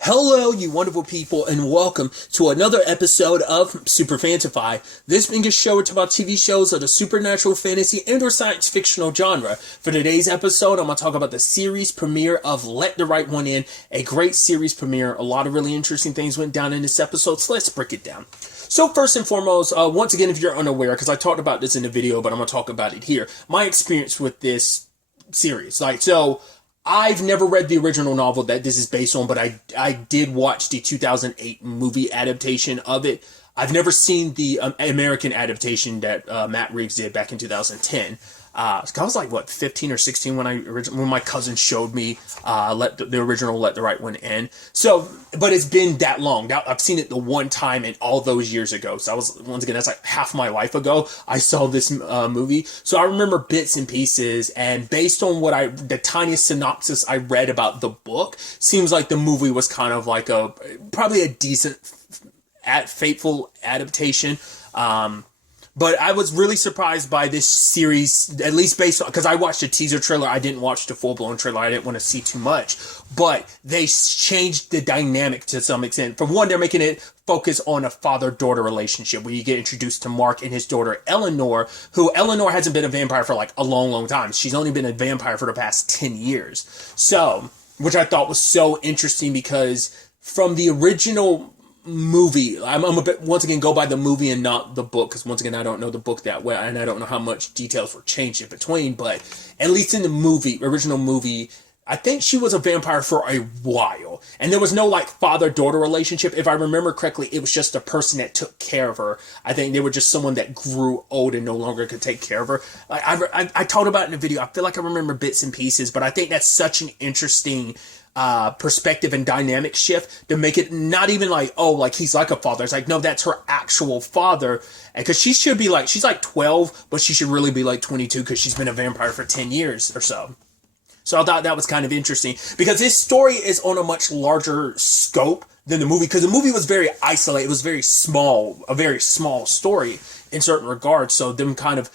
Hello, you wonderful people, and welcome to another episode of Super-Fanta-Fi. This being a show where we talk about TV shows of the supernatural, fantasy, and/or science fictional genre. For today's episode, I'm going to talk about the series premiere of Let the Right One In, a great series premiere. A lot of really interesting things went down in this episode, so let's break it down. So first and foremost, once again, if you're unaware, because I talked about this in the video, but I'm going to talk about it here, my experience with this series. I've never read the original novel that this is based on, but I did watch the 2008 movie adaptation of it. I've never seen the American adaptation that Matt Reeves did back in 2010. I was 15 or 16 when my cousin showed me the original Let the Right One In. So, but it's been that long. Now, I've seen it the one time and all those years ago. So that's like half my life ago. I saw this movie. So I remember bits and pieces, and based on the tiniest synopsis I read about the book, seems like the movie was kind of like probably a decent, fateful adaptation. But I was really surprised by this series, at least based on, because I watched a teaser trailer. I didn't watch the full-blown trailer. I didn't want to see too much. But they changed the dynamic to some extent. For one, they're making it focus on a father-daughter relationship where you get introduced to Mark and his daughter, Eleanor, who Eleanor hasn't been a vampire for like a long, long time. She's only been a vampire for the past 10 years. So, which I thought was so interesting because from the original movie, I'm a bit, once again, go by the movie and not the book, because once again, I don't know the book that well, and I don't know how much details were changed in between, but at least in the original movie, I think she was a vampire for a while, and there was no father-daughter relationship. If I remember correctly, it was just a person that took care of her. I think they were just someone that grew old and no longer could take care of her. I talked about it in the video. I feel like I remember bits and pieces, but I think that's such an interesting perspective and dynamic shift to make it not even he's like a father. It's like, no, that's her actual father. And because she's 12, but she should really be 22 because she's been a vampire for 10 years or so. So I thought that was kind of interesting because this story is on a much larger scope than the movie, because the movie was very isolated. It was a very small story in certain regards. So them kind of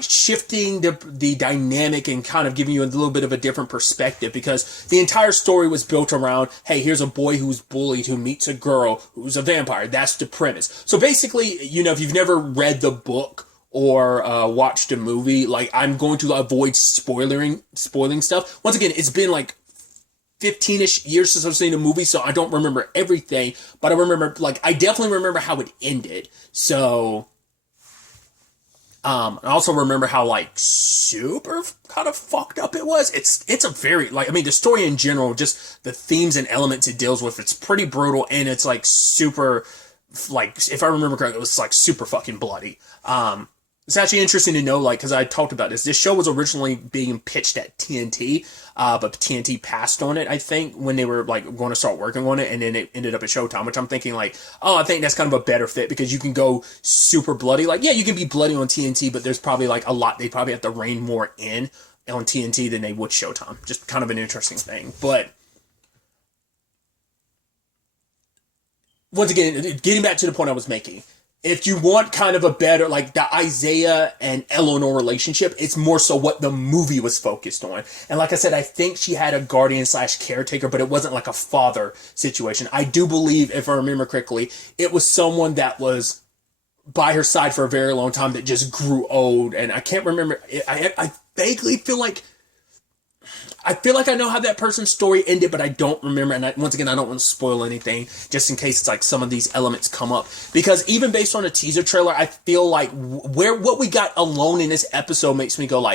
shifting the dynamic and kind of giving you a little bit of a different perspective, because the entire story was built around, hey, here's a boy who's bullied who meets a girl who's a vampire. That's the premise. So basically, if you've never read the book or watched a movie, I'm going to avoid spoiling stuff. Once again, it's been 15-ish years since I've seen a movie, so I don't remember everything, but I remember, I definitely remember how it ended. So, I also remember how, super kind of fucked up it was. It's a very, the story in general, just the themes and elements it deals with, it's pretty brutal, and it's, super, if I remember correctly, it was, super fucking bloody. It's actually interesting to know, because I talked about this. This show was originally being pitched at TNT, but TNT passed on it, I think, when they were, going to start working on it, and then it ended up at Showtime, which I'm thinking, I think that's kind of a better fit, because you can go super bloody. You can be bloody on TNT, but there's probably, a lot, they probably have to rein more in on TNT than they would Showtime. Just kind of an interesting thing. But once again, getting back to the point I was making, if you want kind of a better, the Isaiah and Eleanor relationship, it's more so what the movie was focused on. And like I said, I think she had a guardian/caretaker, but it wasn't a father situation. I do believe, if I remember correctly, it was someone that was by her side for a very long time that just grew old. And I can't remember. I vaguely feel like I know how that person's story ended, but I don't remember. And once again, I don't want to spoil anything just in case some of these elements come up. Because even based on a teaser trailer, I feel like what we got alone in this episode makes me go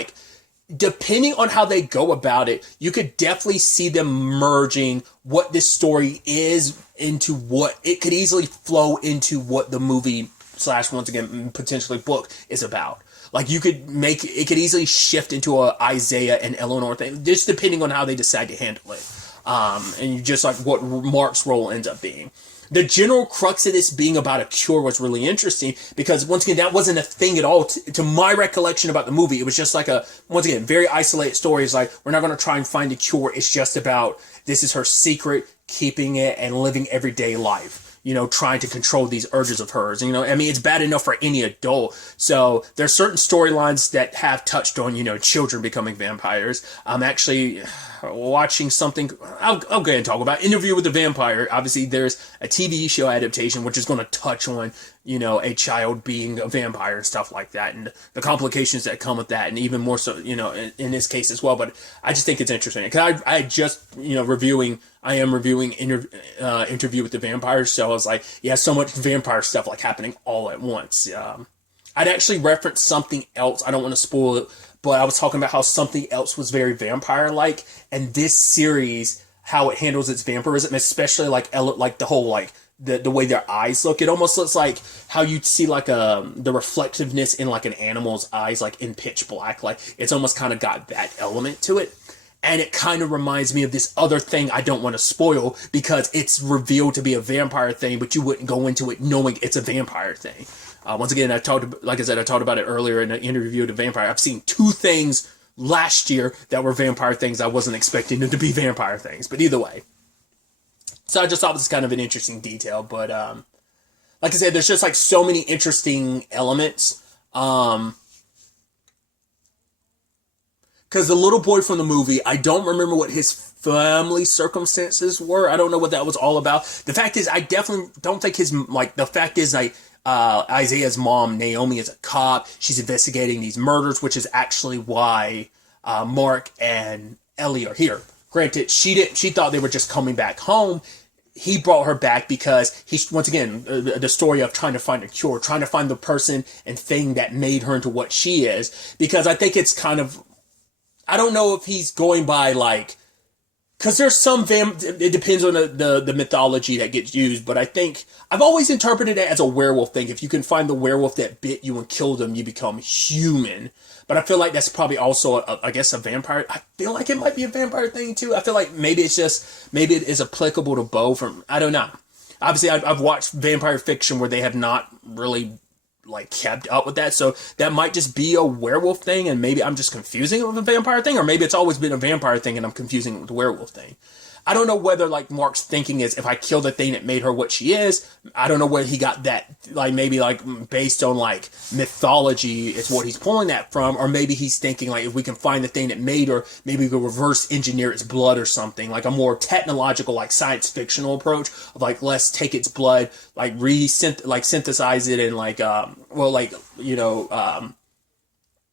depending on how they go about it, you could definitely see them merging what this story is into what it could easily flow into what the movie / once again, potentially book is about. You could it could easily shift into a Isaiah and Eleanor thing, just depending on how they decide to handle it. And just what Mark's role ends up being. The general crux of this being about a cure was really interesting, because once again, that wasn't a thing at all to my recollection about the movie. It was just once again, very isolated story. It's we're not going to try and find a cure. It's just about, this is her secret, keeping it and living everyday life. trying to control these urges of hers. I mean, it's bad enough for any adult. So there's certain storylines that have touched on, children becoming vampires. I'm actually watching something, I'll go ahead and talk about Interview with the Vampire. Obviously, there's a TV show adaptation, which is going to touch on, a child being a vampire and stuff like that, and the complications that come with that, and even more so, in this case as well. But I just think it's interesting, because I just, I am reviewing Interview with the Vampire, so I was like, yeah, so much vampire stuff like happening all at once. I'd actually referenced something else. I don't want to spoil it, but I was talking about how something else was very vampire-like, and this series, how it handles its vampirism, especially like the whole the way their eyes look. It almost looks like how you'd see the reflectiveness in like an animal's eyes, like in pitch black. Like it's almost kind of got that element to it. And it kind of reminds me of this other thing I don't want to spoil, because it's revealed to be a vampire thing, but you wouldn't go into it knowing it's a vampire thing. Once again, I talked about it earlier in an interview with a vampire. I've seen 2 things last year that were vampire things. I wasn't expecting them to be vampire things, but either way. So I just thought it was kind of an interesting detail. But like I said, there's just like so many interesting elements. Because the little boy from the movie, I don't remember what his family circumstances were. I don't know what that was all about. The fact is, I definitely don't think Isaiah's mom, Naomi, is a cop. She's investigating these murders, which is actually why Mark and Ellie are here. Granted, she thought they were just coming back home. He brought her back because once again, the story of trying to find a cure, trying to find the person and thing that made her into what she is. Because I think it's kind of, I don't know if he's going by because there's some it depends on the mythology that gets used, but I think I've always interpreted it as a werewolf thing. If you can find the werewolf that bit you and killed him, you become human. But I feel like that's probably also, I guess, a vampire. I feel like it might be a vampire thing too. I feel like maybe it is applicable to both. I don't know. Obviously, I've watched vampire fiction where they have not really kept up with that, so that might just be a werewolf thing, and maybe I'm just confusing it with a vampire thing, or maybe it's always been a vampire thing and I'm confusing it with the werewolf thing. I don't know whether Mark's thinking is, if I kill the thing that made her what she is. I don't know where he got that, maybe based on mythology is what he's pulling that from, or maybe he's thinking if we can find the thing that made her, maybe we can reverse engineer its blood or something, a more technological science fictional approach of let's take its blood, synthesize it and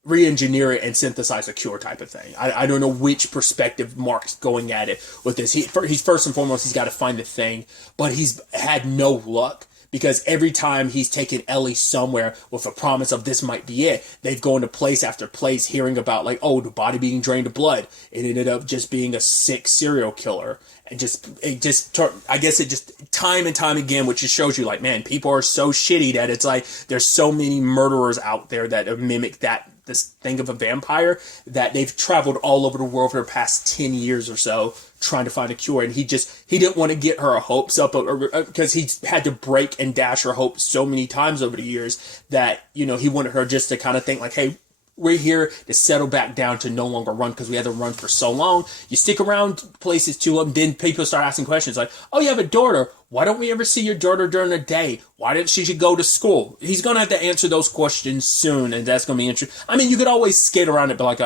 re-engineer it and synthesize a cure type of thing. I don't know which perspective Mark's going at it with this. He's first and foremost, he's got to find the thing, but he's had no luck, because every time he's taken Ellie somewhere with a promise of this might be it, they've gone to place after place hearing about the body being drained of blood. It ended up just being a sick serial killer. And I guess it just time and time again, which just shows you man, people are so shitty that it's there's so many murderers out there that mimic this thing of a vampire, that they've traveled all over the world for the past 10 years or so trying to find a cure. And he didn't want to get her hopes up, because he had to break and dash her hopes so many times over the years that, he wanted her just to kind of think hey, we're here to settle back down to no longer run, because we had to run for so long. You stick around places too long, then people start asking questions oh, you have a daughter. Why don't we ever see your daughter during the day? Why didn't she go to school? He's going to have to answer those questions soon, and that's going to be interesting. I mean, you could always skate around it, but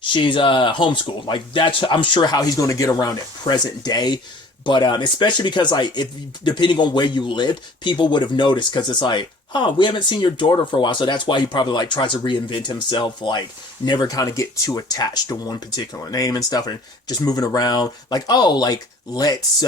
she's homeschooled. That's, I'm sure, how he's going to get around it present day. But especially because depending on where you live, people would have noticed, because it's we haven't seen your daughter for a while. So that's why he probably tries to reinvent himself, never kind of get too attached to one particular name and stuff, and just moving around. Let's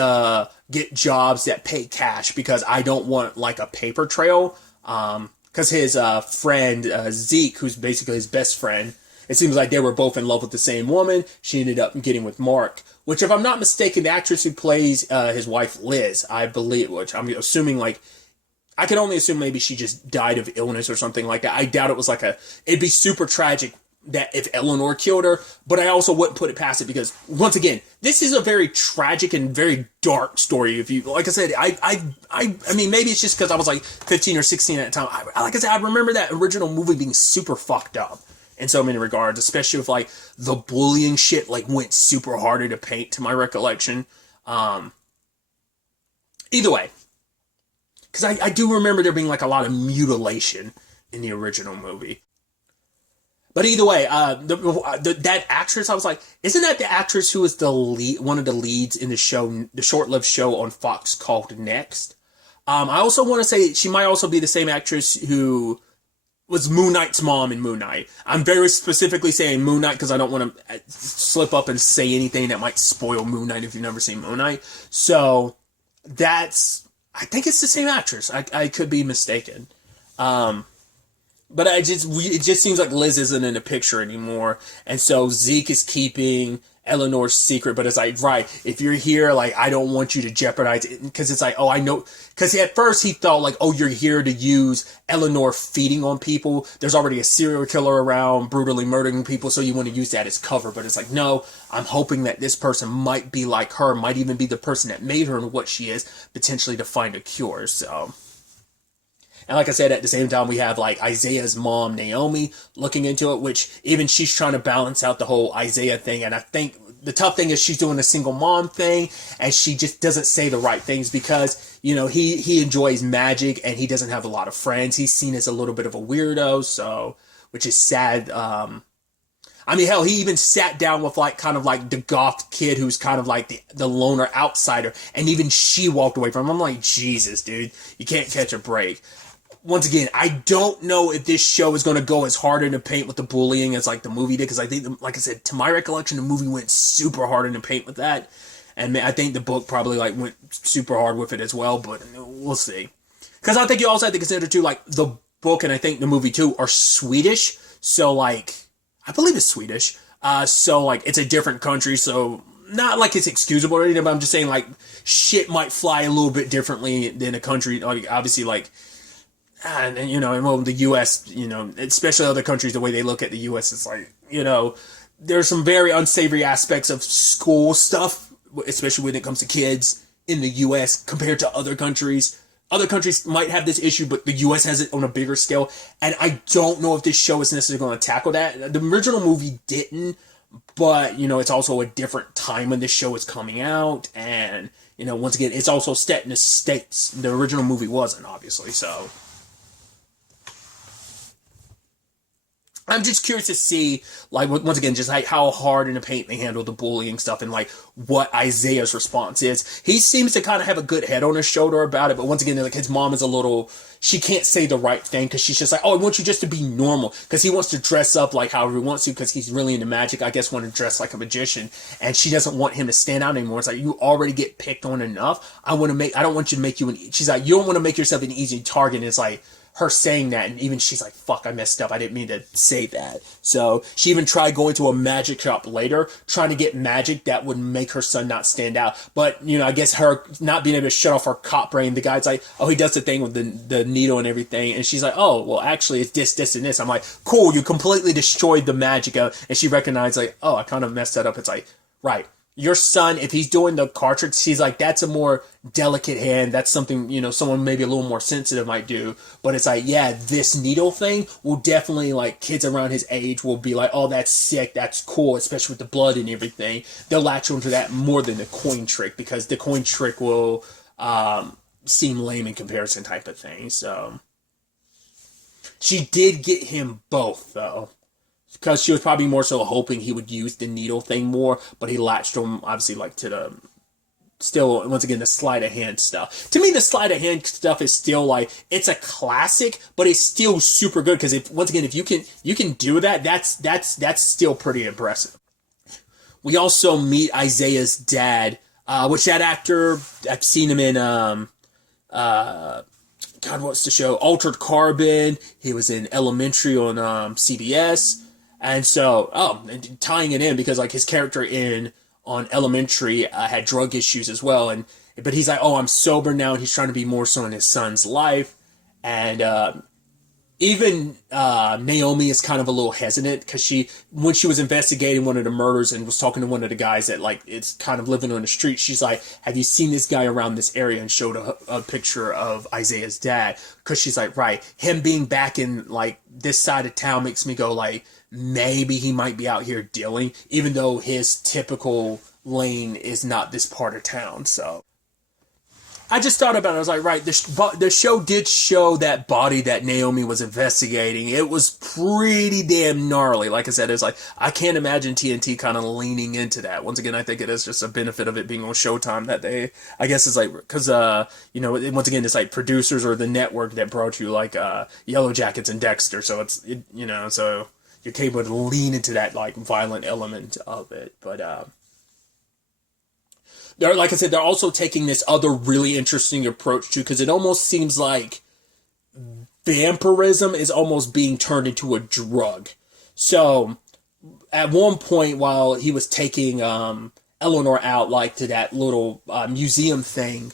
get jobs that pay cash, because I don't want a paper trail. Because his friend Zeke, who's basically his best friend, it seems like they were both in love with the same woman. She ended up getting with Mark, which, if I'm not mistaken, the actress who plays his wife, Liz, I believe, which I'm assuming, I can only assume maybe she just died of illness or something like that. I doubt it was it'd be super tragic that if Eleanor killed her, but I also wouldn't put it past it, because, once again, this is a very tragic and very dark story. If you, like I said, I mean, maybe it's just because I was 15 or 16 at the time. Like I said, I remember that original movie being super fucked up in so many regards, especially with the bullying shit went super harder to paint, to my recollection. Either way, because I do remember there being like a lot of mutilation in the original movie. But either way, that actress, I was like, isn't that the actress who was the lead, one of the leads in the show, the short-lived show on Fox called Next? I also want to say she might also be the same actress who was Moon Knight's mom in Moon Knight. I'm very specifically saying Moon Knight because I don't want to slip up and say anything that might spoil Moon Knight if you've never seen Moon Knight. So I think it's the same actress. I could be mistaken. But it just seems like Liz isn't in the picture anymore. And so Zeke is keeping Eleanor's secret, but it's like, right, if you're here, like, I don't want you to jeopardize it. Because it's like, oh, I know. Because at first he thought, like, oh, you're here to use Eleanor feeding on people. There's already a serial killer around brutally murdering people, so you want to use that as cover. But it's like, no, I'm hoping that this person might be like her, might even be the person that made her and what she is, potentially to find a cure, so. And like I said, at the same time, we have like Isaiah's mom, Naomi, looking into it, which even she's trying to balance out the whole Isaiah thing. And I think the tough thing is she's doing a single mom thing and she just doesn't say the right things because, you know, he enjoys magic and he doesn't have a lot of friends. He's seen as a little bit of a weirdo, so, which is sad. I mean, hell, he even sat down with like kind of like the goth kid who's kind of like the loner outsider. And even she walked away from him. I'm like, Jesus, dude, you can't catch a break. Once again, I don't know if this show is going to go as hard in the paint with the bullying as like the movie did, because I think, like I said, to my recollection, the movie went super hard in the paint with that, and I think the book probably like went super hard with it as well. But we'll see, because I think you also have to consider too, like the book and I think the movie too are Swedish, so like I believe it's Swedish, so like it's a different country, so not like it's excusable or anything, but I'm just saying like shit might fly a little bit differently than a country, like, obviously like. And, you know, well, the U.S., you know, especially other countries, the way they look at the U.S., it's like, you know, there's some very unsavory aspects of school stuff, especially when it comes to kids in the U.S. compared to other countries. Other countries might have this issue, but the U.S. has it on a bigger scale. And I don't know if this show is necessarily going to tackle that. The original movie didn't, but, you know, it's also a different time when this show is coming out. And, you know, once again, it's also set in the States. The original movie wasn't, obviously, so. I'm just curious to see, like, once again, just like how hard in the paint they handle the bullying stuff and, like, what Isaiah's response is. He seems to kind of have a good head on his shoulder about it, but once again, like, his mom is a little, she can't say the right thing because she's just like, oh, I want you just to be normal, because he wants to dress up like however he wants to because he's really into magic, I guess, want to dress like a magician, and she doesn't want him to stand out anymore. It's like, you already get picked on enough. I don't want you to make you she's like, you don't want to make yourself an easy target, and it's like, her saying that, and even she's like, fuck, I messed up, I didn't mean to say that. So she even tried going to a magic shop later, trying to get magic that would make her son not stand out. But, you know, I guess her not being able to shut off her cop brain, the guy's like, oh, he does the thing with the needle and everything, and she's like, oh, well, actually, it's this, and this. I'm like, cool, you completely destroyed the magic of, and she recognized, like, oh, I kind of messed that up. It's like, right. Your son, if he's doing the cartridge, she's like, that's a more delicate hand. That's something, you know, someone maybe a little more sensitive might do. But it's like, yeah, this needle thing will definitely, like, kids around his age will be like, oh, that's sick, that's cool, especially with the blood and everything. They'll latch onto that more than the coin trick, because the coin trick will seem lame in comparison type of thing. So she did get him both, though. Because she was probably more so hoping he would use the needle thing more, but he latched him, obviously, like, to the, still, once again, the sleight of hand stuff. To me, the sleight of hand stuff is still, like, it's a classic, but it's still super good, because if, once again, if you can do that, that's still pretty impressive. We also meet Isaiah's dad, which that actor, I've seen him in, God, what's the show? Altered Carbon. He was in Elementary on CBS. And so, and tying it in, because like his character on Elementary had drug issues as well, but he's like, oh, I'm sober now, and he's trying to be more so in his son's life, and even Naomi is kind of a little hesitant, because when she was investigating one of the murders and was talking to one of the guys that, like, it's kind of living on the street, she's like, have you seen this guy around this area, and showed a picture of Isaiah's dad, because she's like, right, him being back in, like, this side of town makes me go, like, maybe he might be out here dealing, even though his typical lane is not this part of town, so. I just thought about it. I was like, right, the show did show that body that Naomi was investigating. It was pretty damn gnarly. Like I said, it's like, I can't imagine TNT kind of leaning into that. Once again, I think it is just a benefit of it being on Showtime that they, I guess it's like, because, once again, it's like producers or the network that brought you like Yellow Jackets and Dexter. So so you're capable to lean into that like violent element of it. But, like I said, they're also taking this other really interesting approach too, because it almost seems like vampirism is almost being turned into a drug. So, at one point, while he was taking Eleanor out, like to that little museum thing,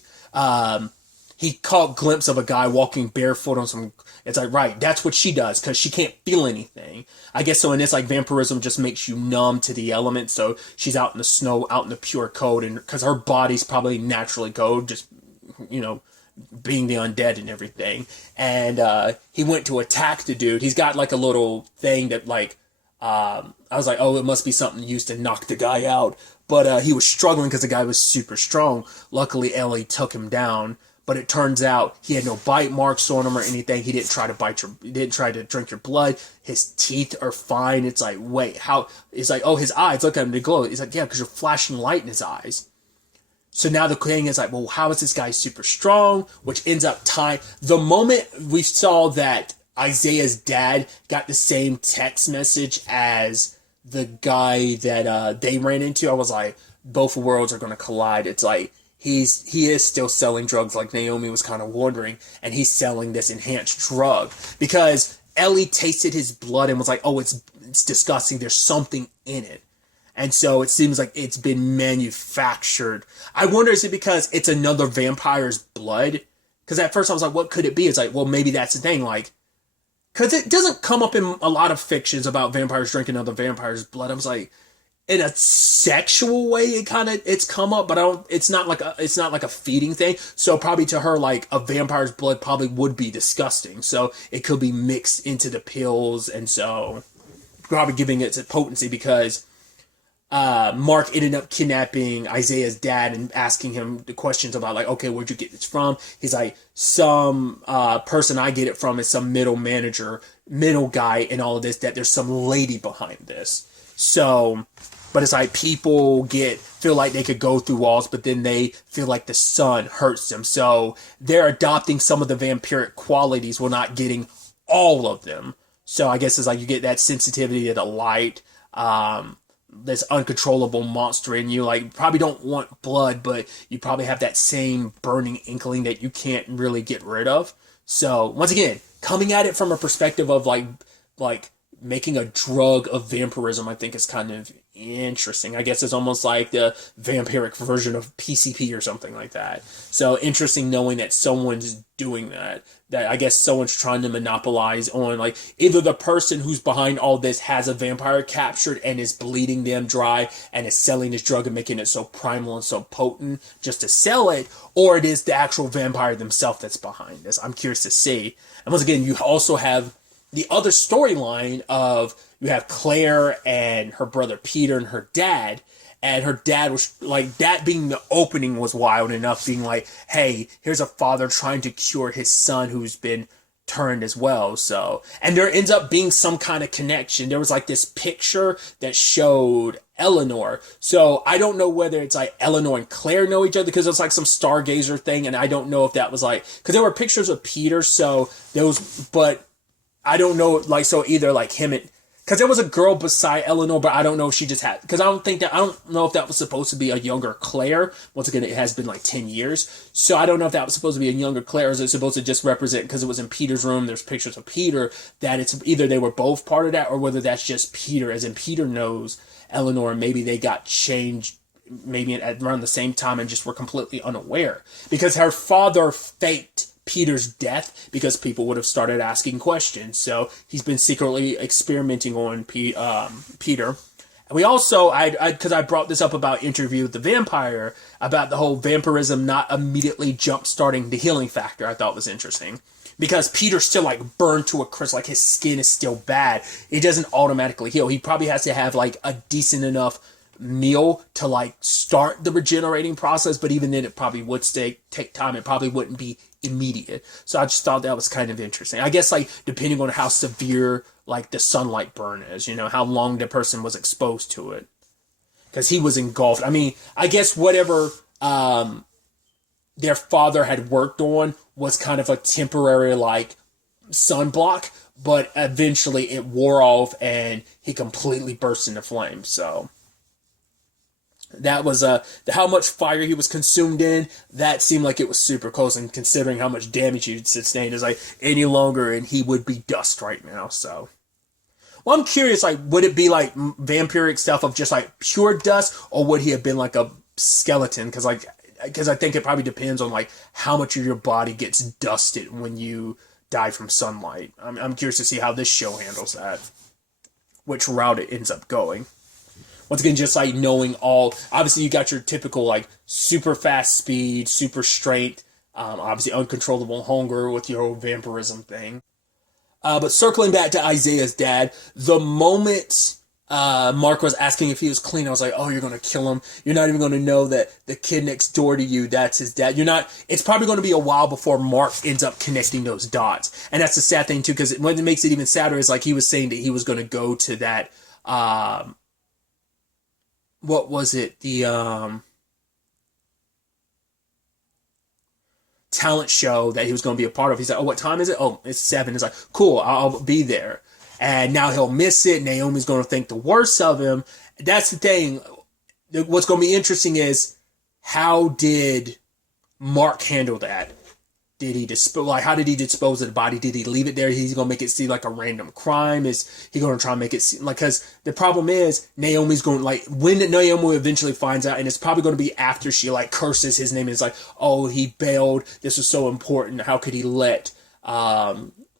he caught a glimpse of a guy walking barefoot on some. It's like, right, that's what she does because she can't feel anything. I guess so. And it's like vampirism just makes you numb to the elements. So she's out in the snow, out in the pure cold, and because her body's probably naturally cold, just being the undead and everything. And he went to attack the dude. He's got like a little thing that like I was like, oh, it must be something used to knock the guy out. But he was struggling because the guy was super strong. Luckily, Ellie took him down. But it turns out he had no bite marks on him or anything. He didn't try to drink your blood. His teeth are fine. It's like, wait, how? It's like, oh, his eyes, look at him, they glow. He's like, yeah, because you're flashing light in his eyes. So now the thing is like, well, how is this guy super strong? Which ends up tying. The moment we saw that Isaiah's dad got the same text message as the guy that they ran into, I was like, both worlds are going to collide. It's like, he is still selling drugs like Naomi was kind of wondering, and he's selling this enhanced drug because Ellie tasted his blood and was like, oh, it's disgusting. There's something in it. And so it seems like it's been manufactured. I wonder, is it because it's another vampire's blood? Because at first I was like, what could it be? It's like, well, maybe that's the thing. Like, because it doesn't come up in a lot of fictions about vampires drinking other vampires' blood. I was like, in a sexual way, it's come up, but it's not like a feeding thing. So probably to her, like a vampire's blood probably would be disgusting. So it could be mixed into the pills, and so probably giving it its potency because Mark ended up kidnapping Isaiah's dad and asking him the questions about like, okay, where'd you get this from? He's like, some person I get it from is some middle guy in all of this, that there's some lady behind this. So, but it's like people feel like they could go through walls, but then they feel like the sun hurts them. So they're adopting some of the vampiric qualities while not getting all of them. So I guess it's like you get that sensitivity to the light, this uncontrollable monster in you. Like, you probably don't want blood, but you probably have that same burning inkling that you can't really get rid of. So once again, coming at it from a perspective of like making a drug of vampirism, I think is kind of interesting. I guess it's almost like the vampiric version of PCP or something like that. So interesting knowing that someone's doing that. That I guess someone's trying to monopolize on, like, either the person who's behind all this has a vampire captured and is bleeding them dry and is selling this drug and making it so primal and so potent just to sell it, or it is the actual vampire themselves that's behind this. I'm curious to see. And once again, you also have the other storyline of you have Claire and her brother Peter and her dad. And her dad was like, that being the opening was wild enough, being like, hey, here's a father trying to cure his son who's been turned as well. So, and there ends up being some kind of connection. There was like this picture that showed Eleanor. So I don't know whether it's like Eleanor and Claire know each other because it's like some stargazer thing. And I don't know if that was like, because there were pictures of Peter. So there was, but I don't know, like, so either like him and, because there was a girl beside Eleanor, but I don't know if she just had, because I don't know if that was supposed to be a younger Claire. Once again, it has been like 10 years. So I don't know if that was supposed to be a younger Claire, or is it supposed to just represent, because it was in Peter's room, there's pictures of Peter, that it's either they were both part of that, or whether that's just Peter, as in Peter knows Eleanor, and maybe they got changed maybe at around the same time and just were completely unaware. Because her father faked Peter's death because people would have started asking questions. So he's been secretly experimenting on Peter. And we also, because I brought this up about Interview with the Vampire, about the whole vampirism not immediately jump-starting the healing factor, I thought was interesting. Because Peter's still like burned to a crisp, like his skin is still bad. It doesn't automatically heal. He probably has to have like a decent enough meal to like start the regenerating process, but even then it probably would take time. It probably wouldn't be immediate. So I just thought that was kind of interesting. I guess like depending on how severe like the sunlight burn is, how long the person was exposed to it. Because he was engulfed. I mean, I guess whatever their father had worked on was kind of a temporary like sunblock, but eventually it wore off and he completely burst into flames. So that was how much fire he was consumed in. That seemed like it was super close, and considering how much damage he'd sustained, is like any longer and he would be dust right now. So, well, I'm curious, like, would it be like vampiric stuff of just like pure dust, or would he have been like a skeleton? Because I think it probably depends on like how much of your body gets dusted when you die from sunlight. I'm curious to see how this show handles that, which route it ends up going. Once again, just like knowing obviously you got your typical like super fast speed, super strength, obviously uncontrollable hunger with your whole vampirism thing. But circling back to Isaiah's dad, the moment Mark was asking if he was clean, I was like, oh, you're going to kill him. You're not even going to know that the kid next door to you, that's his dad. It's probably going to be a while before Mark ends up connecting those dots. And that's the sad thing too, because what makes it even sadder is like he was saying that he was going to go to that, what was it? The talent show that he was going to be a part of. He's like, oh, what time is it? Oh, it's 7. It's like, cool, I'll be there. And now he'll miss it. Naomi's going to think the worst of him. That's the thing. What's going to be interesting is how did Mark handle that? Did he how did he dispose of the body? Did he leave it there? He's going to make it seem like a random crime? Is he going to try and make it seem like, because the problem is Naomi's going like, when Naomi eventually finds out, and it's probably going to be after she like curses his name and is like, oh, he bailed. This was so important. How could he let,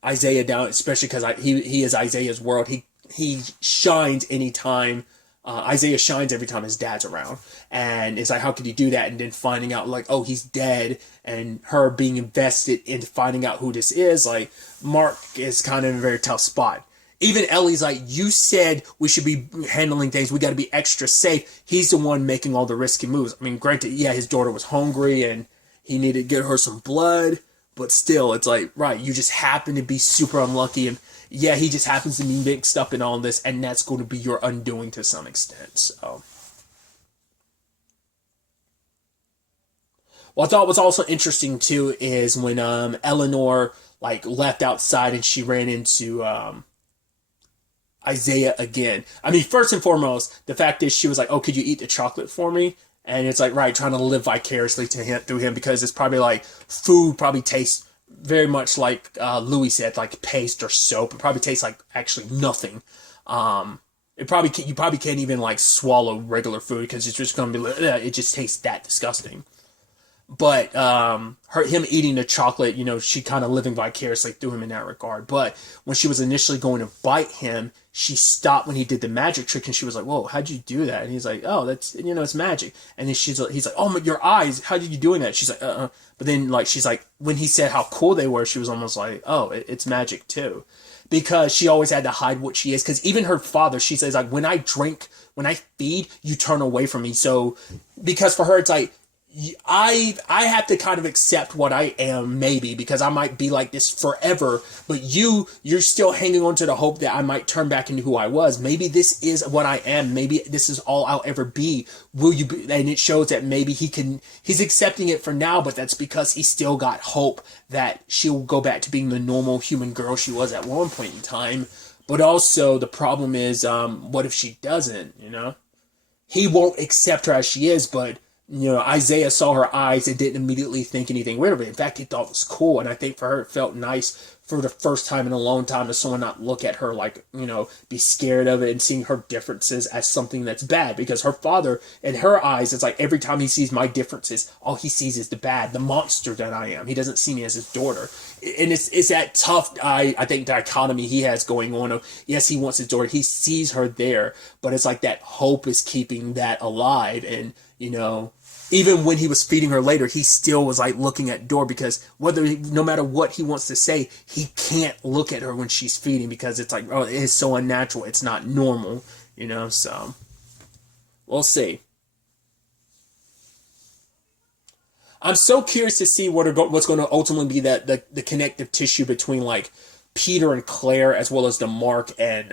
Isaiah down, especially because he is Isaiah's world. He shines anytime Isaiah shines every time his dad's around, and it's like, how could he do that? And then finding out like, oh, he's dead, and her being invested in finding out who this is, like Mark is kind of in a very tough spot. Even Ellie's like, you said we should be handling things. We got to be extra safe. He's the one making all the risky moves. I mean, granted, yeah, his daughter was hungry and he needed to get her some blood. But still, it's like, right, you just happen to be super unlucky. And yeah, he just happens to be mixed up in all this. And that's going to be your undoing to some extent. So, what I thought was also interesting, too, is when Eleanor, like, left outside and she ran into Isaiah again. I mean, first and foremost, the fact is she was like, oh, could you eat the chocolate for me? And it's like, right, trying to live vicariously through him, because it's probably like food probably tastes very much like Louis said, like paste or soap. It probably tastes like actually nothing. You probably can't even like swallow regular food, because it's just going to be like, it just tastes that disgusting. But him eating the chocolate, she kind of living vicariously through him in that regard. But when she was initially going to bite him, she stopped when he did the magic trick, and she was like, whoa, how'd you do that? And he's like, oh, that's, it's magic. And then he's like, oh, your eyes, how did you doing that? She's like, But then like, she's like, when he said how cool they were, she was almost like, oh, it's magic too. Because she always had to hide what she is. Because even her father, she says, like, when I feed, you turn away from me. So, because for her, it's like, I have to kind of accept what I am, maybe, because I might be like this forever, but you're still hanging on to the hope that I might turn back into who I was. Maybe this is what I am. Maybe this is all I'll ever be. Will you be? And it shows that maybe he's accepting it for now, but that's because he still got hope that she'll go back to being the normal human girl she was at one point in time. But also the problem is, what if she doesn't, He won't accept her as she is, but Isaiah saw her eyes and didn't immediately think anything weird of it. In fact, he thought it was cool. And I think for her, it felt nice for the first time in a long time to someone not look at her like, be scared of it and seeing her differences as something that's bad. Because her father, in her eyes, it's like every time he sees my differences, all he sees is the bad, the monster that I am. He doesn't see me as his daughter. And it's that tough, I think, dichotomy he has going on of, yes, he wants his daughter. He sees her there, but it's like that hope is keeping that alive. And, even when he was feeding her later, he still was like looking at the door, because no matter what he wants to say, he can't look at her when she's feeding, because it's like, oh, it's so unnatural. It's not normal, so. We'll see. I'm so curious to see what's going to ultimately be the connective tissue between like Peter and Claire, as well as the Mark and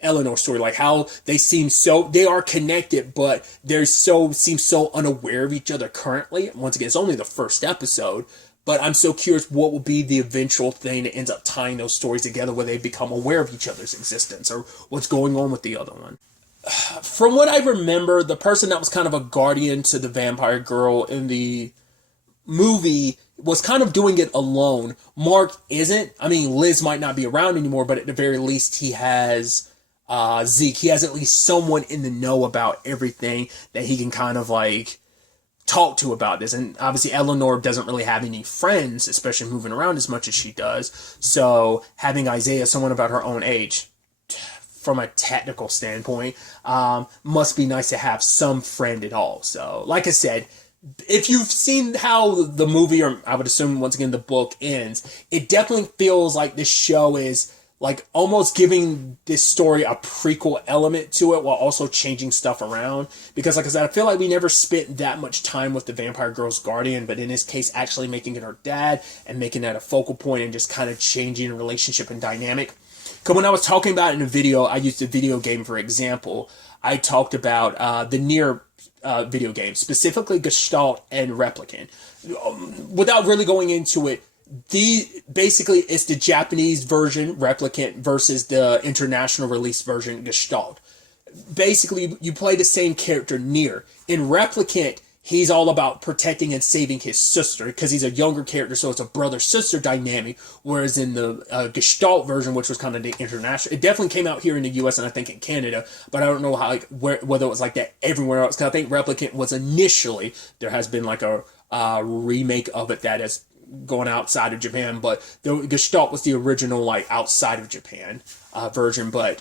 Eleanor story. Like how they are connected, but seem so unaware of each other currently. Once again, it's only the first episode, but I'm so curious what will be the eventual thing that ends up tying those stories together, where they become aware of each other's existence or what's going on with the other one. From what I remember, the person that was kind of a guardian to the vampire girl in the movie was kind of doing it alone. Mark isn't. I mean, Liz might not be around anymore, but at the very least, he has Zeke. He has at least someone in the know about everything that he can kind of like talk to about this. And obviously, Eleanor doesn't really have any friends, especially moving around as much as she does. So having Isaiah, someone about her own age, from a technical standpoint, must be nice to have some friend at all. So, like I said, if you've seen how the movie, or I would assume once again the book ends, it definitely feels like this show is like almost giving this story a prequel element to it while also changing stuff around. Because like I said, I feel like we never spent that much time with the vampire girl's guardian, but in this case actually making it her dad and making that a focal point and just kind of changing the relationship and dynamic. Because when I was talking about it in a video, I used a video game for example. I talked about the Nier video game, specifically Gestalt and Replicant. Without really going into it, basically it's the Japanese version, Replicant, versus the international release version, Gestalt. Basically, you play the same character, Nier. In Replicant, he's all about protecting and saving his sister because he's a younger character, so it's a brother-sister dynamic. Whereas in the Gestalt version, which was kind of the international, it definitely came out here in the U.S. and I think in Canada, but I don't know how whether it was like that everywhere else. Because I think Replicant was initially, there has been like a remake of it that is going outside of Japan, but the Gestalt was the original like outside of Japan version. But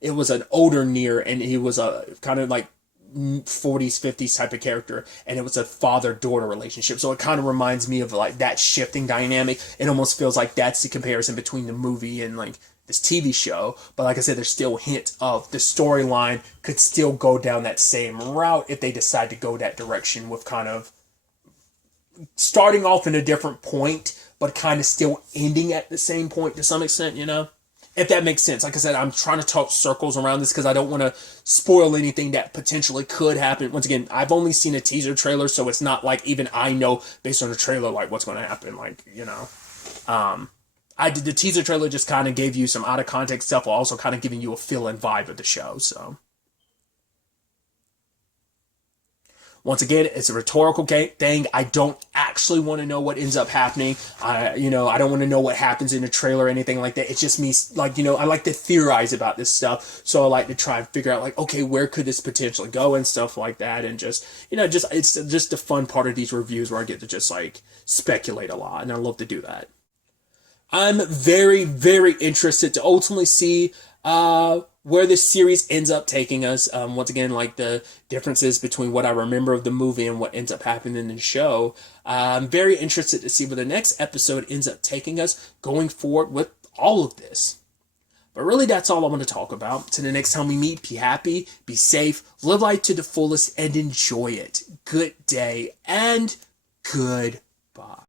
it was an older Nier, and he was a kind of like 40s 50s type of character, and it was a father-daughter relationship, so it kind of reminds me of like that shifting dynamic. It almost feels like that's the comparison between the movie and like this TV show, but like I said, there's still hints of the storyline could still go down that same route if they decide to go that direction, with kind of starting off in a different point but kind of still ending at the same point to some extent, you know? If that makes sense. Like I said, I'm trying to talk circles around this because I don't want to spoil anything that potentially could happen. Once again, I've only seen a teaser trailer, so it's not like even I know based on the trailer like what's going to happen. Like, you know, the teaser trailer just kind of gave you some out of context stuff while also kind of giving you a feel and vibe of the show. So once again, it's a rhetorical thing. I don't actually want to know what ends up happening. I don't want to know what happens in the trailer or anything like that. It's just me, like, I like to theorize about this stuff. So I like to try and figure out, like, okay, where could this potentially go and stuff like that. And just, it's just the fun part of these reviews where I get to just, like, speculate a lot. And I love to do that. I'm very, very interested to ultimately see where this series ends up taking us. Once again, like the differences between what I remember of the movie and what ends up happening in the show. I'm very interested to see where the next episode ends up taking us going forward with all of this. But really, that's all I want to talk about. Till the next time we meet, be happy, be safe, live life to the fullest, and enjoy it. Good day, and goodbye.